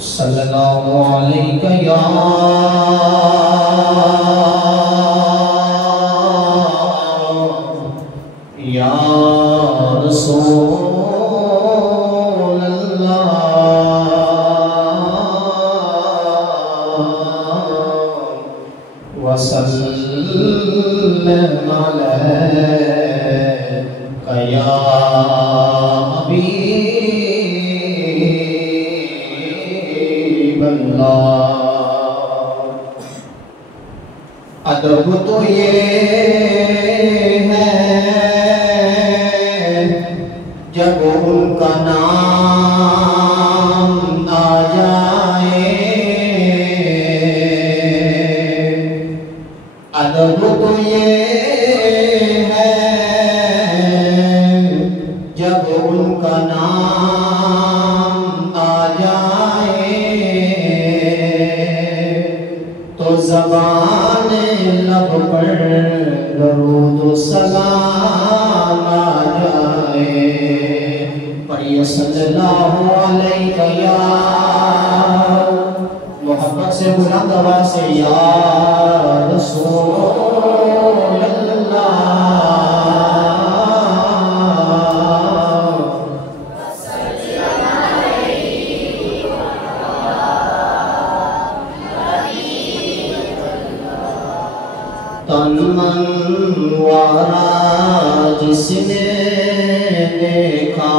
सल्लल्लाहु अलैहि या रसूल अल्लाह वसल्लम अलैका या हबीब अल्लाह। अदब तो ये है जब उनका नाम आ जाए, अदब तो ये है जब उनका नाम आ जाए, तो ज़बान लब पर दरूद सलाम आ जाए। पढ़िए सल्लल्लाहु अलैहि या मोहब्बत से बुलंद आवाज़ से या रसूल अल्लाह। तन मन वारा जिसने देखा,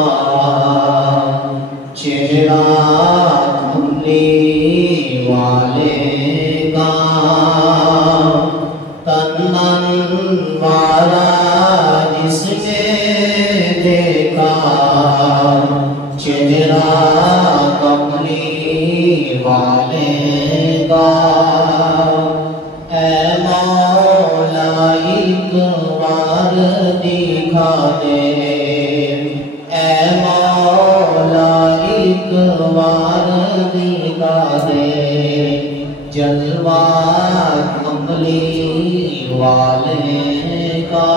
चेहरा कमली वाले का। तन मन वारा जिसने देखा, चेहरा कमली वाले का। एक बार दिखा दे, ऐ मौला एक बार दिखा दे, जलवा कमली वाले का।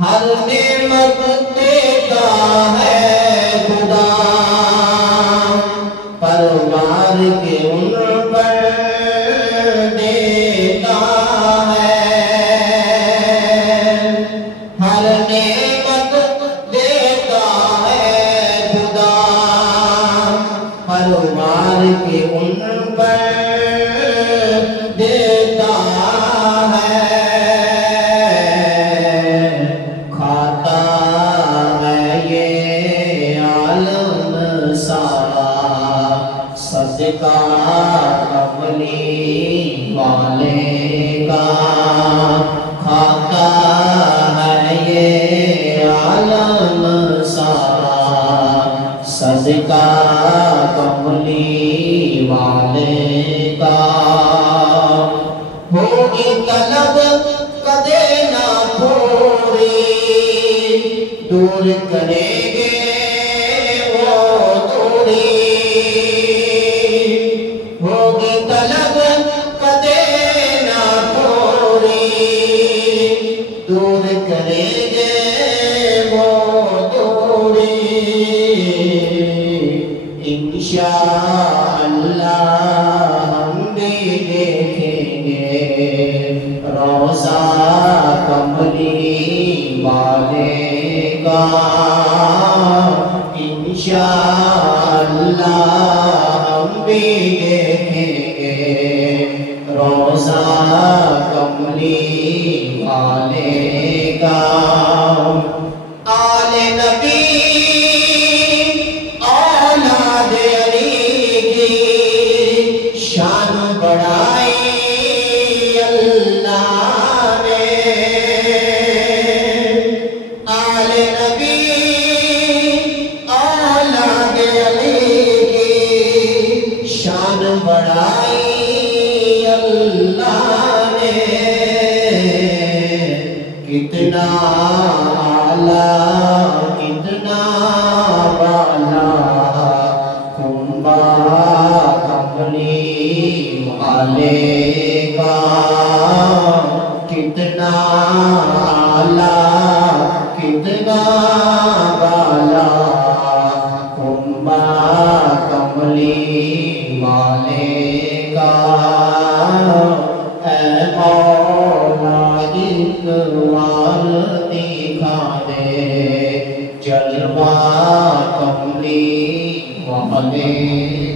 हर नेमत देता है खुदा, परवार के उन पर परवार के उन पर देता है। खाता है ये आलम सारा, सदका कमली वाले का। खाता है ये आलम सारा, सदका कमली वाले का। होगी तलब कदे ना पूरी, दूर करेंगे वो दूरी। होगी तलब कदे ना पूरी, दूर करेंगे वो दूरी। इंशाअल्लाह हम भी देखेंगे रोज़ा कमली वाले का। इंशाअल्लाह हम भी देखेंगे रोज़ा कमली वाले का। आले नबी शान बढ़ाई अल्लाह ने। आले नबी औलाद अली की शान बढ़ाई अल्लाह ने। कितना आला कितना बाला कुंबा कमली वाले का। कितना आला कितना बाला कुंबा का ऐ मौला एक बार दिखा दे जलवा कमली वाले